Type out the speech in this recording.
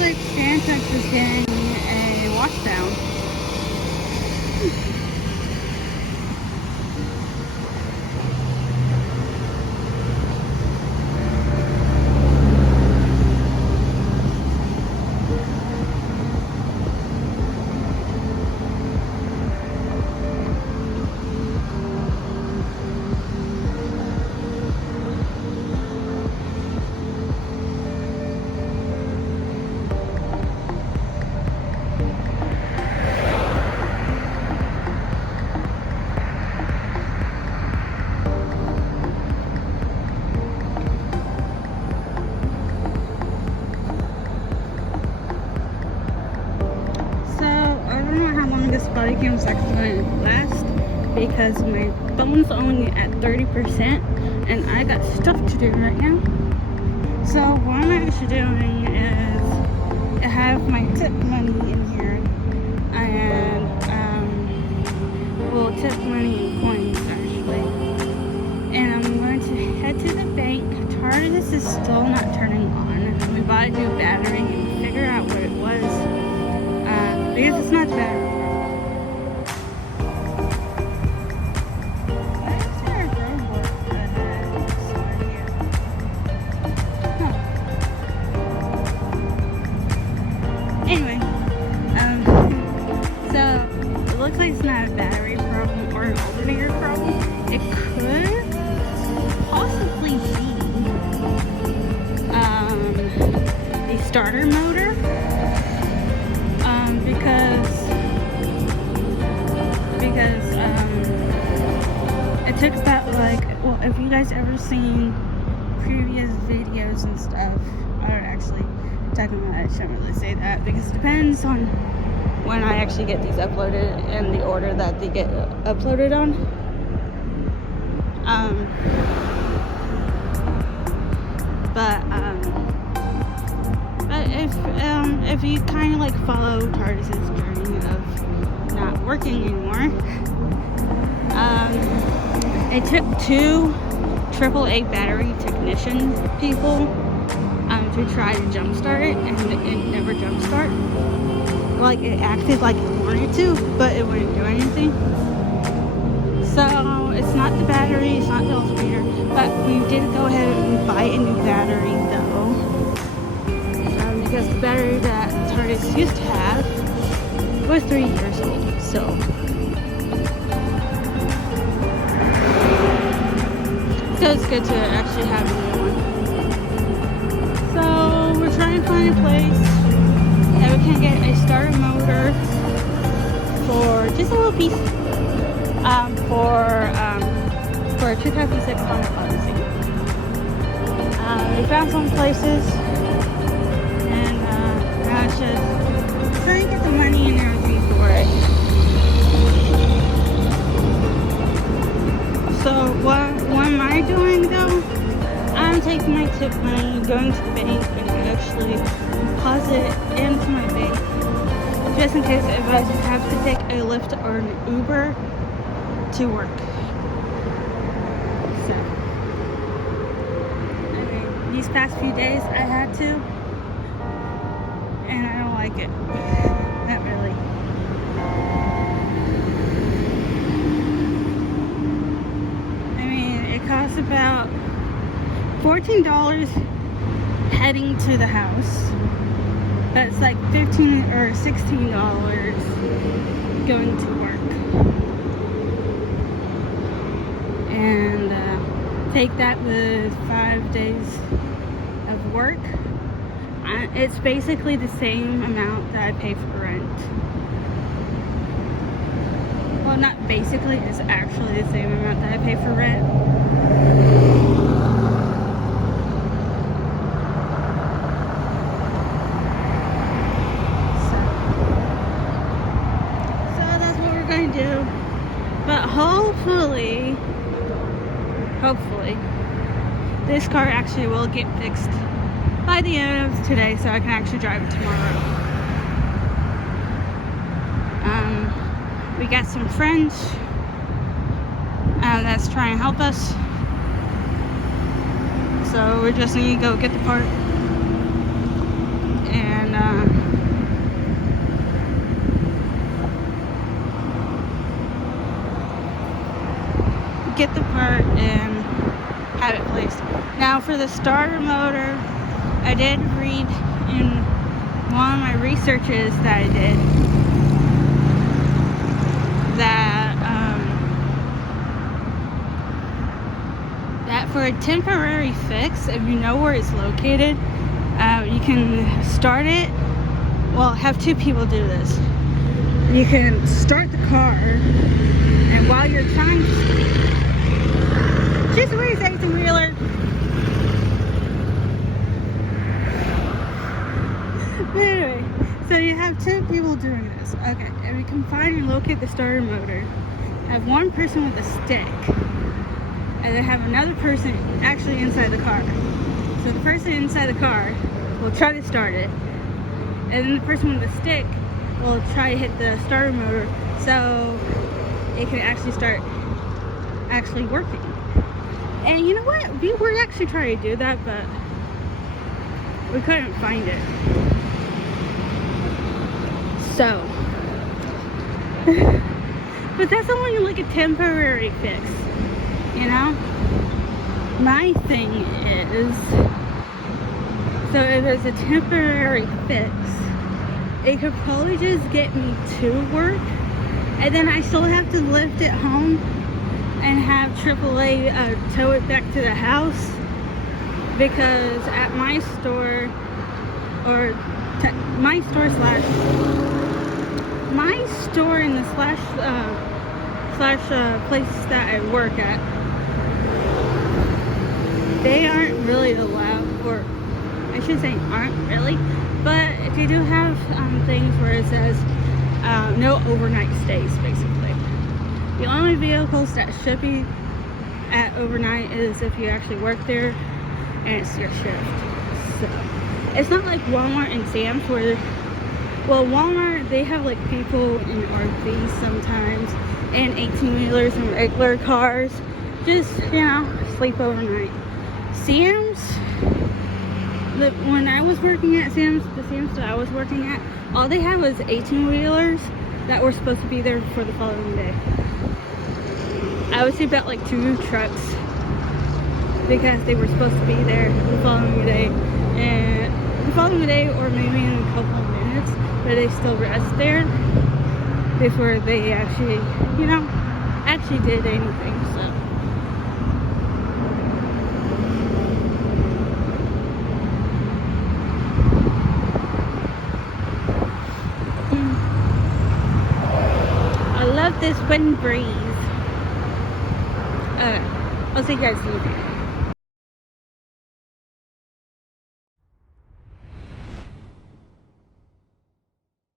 like Santa's is getting a wash down. This body cam is actually going to last because my phone's only at 30% and I got stuff to do right now. So what I'm actually doing is I have my tip money in here and well, tip money in coins actually, and I'm going to head to the bank. This is still not turning on. We bought a new battery and figure out what it was because it's not the battery. Anyway, so it looks like it's not a battery problem or an alternator problem. It could possibly be the starter motor, because it took about well, if you guys ever seen previous videos and stuff, or actually talking about, I shouldn't really say that because it depends on when I actually get these uploaded and the order that they get uploaded on. But if you kind of like follow Tardis's journey of not working anymore, it took 2 AAA battery technician people to try to jumpstart it, and it never jumpstart. Like, it acted like it wanted to, but it wouldn't do anything. So it's not the battery, it's not the alternator, but we did go ahead and buy a new battery though, because the battery that TARDIS used to have was 3 years old. So it's good to actually have a new one. So we're trying to find a place that we can get a starter motor for just a little piece for a 2006 Honda Odyssey. We found some places, and now it's just trying to get the money and everything for it. So what am I doing though? I'm taking my tip money, going to the bank, and actually deposit it into my bank, just in case if I have to take a Lyft or an Uber to work. So, okay, these past few days I had to, and I don't like it. Not really. I mean, it costs about $14 heading to the house, but it's like $15 or $16 going to work, and take that with 5 days of work. It's basically the same amount that I pay for rent. Well, not basically, it's actually the same amount that I pay for rent. Do, but hopefully this car actually will get fixed by the end of today, so I can actually drive it tomorrow. We got some friends that's trying to help us, so we're just gonna go get the part. and get the part and have it placed. Now for the starter motor, I did read in one of my researches that I did that that for a temporary fix, if you know where it's located, you can start it. Well, have two people do this. You can start the car, and while you're trying to, just where it's 18-wheeler. Anyway, so you have two people doing this. Okay, and you can find and locate the starter motor. Have one person with a stick, and then have another person actually inside the car. So the person inside the car will try to start it, and then the person with the stick will try to hit the starter motor so it can actually start actually working. And you know what? We were actually trying to do that, but we couldn't find it. So, but that's only like a temporary fix, you know? My thing is, so if there's a temporary fix, it could probably just get me to work, and then I still have to lift it home and have AAA tow it back to the house, because at my store, or my store in the slash place that I work at, they aren't really allowed, or I should say aren't really, but they do have things where it says no overnight stays, basically. The only vehicles that should be at overnight is if you actually work there and it's your shift. So it's not like Walmart and Sam's where, well, Walmart, they have like people in RVs sometimes, and 18-wheelers and regular cars, just, you know, sleep overnight. Sam's, when I was working at Sam's, the Sam's that I was working at, all they had was 18-wheelers that were supposed to be there for the following day. I would say about like 2 trucks, because they were supposed to be there the following day, and the following day, or maybe in a couple of minutes, but they still rest there before they actually, you know, actually did anything. So I love this wind breeze. I'll see you guys later.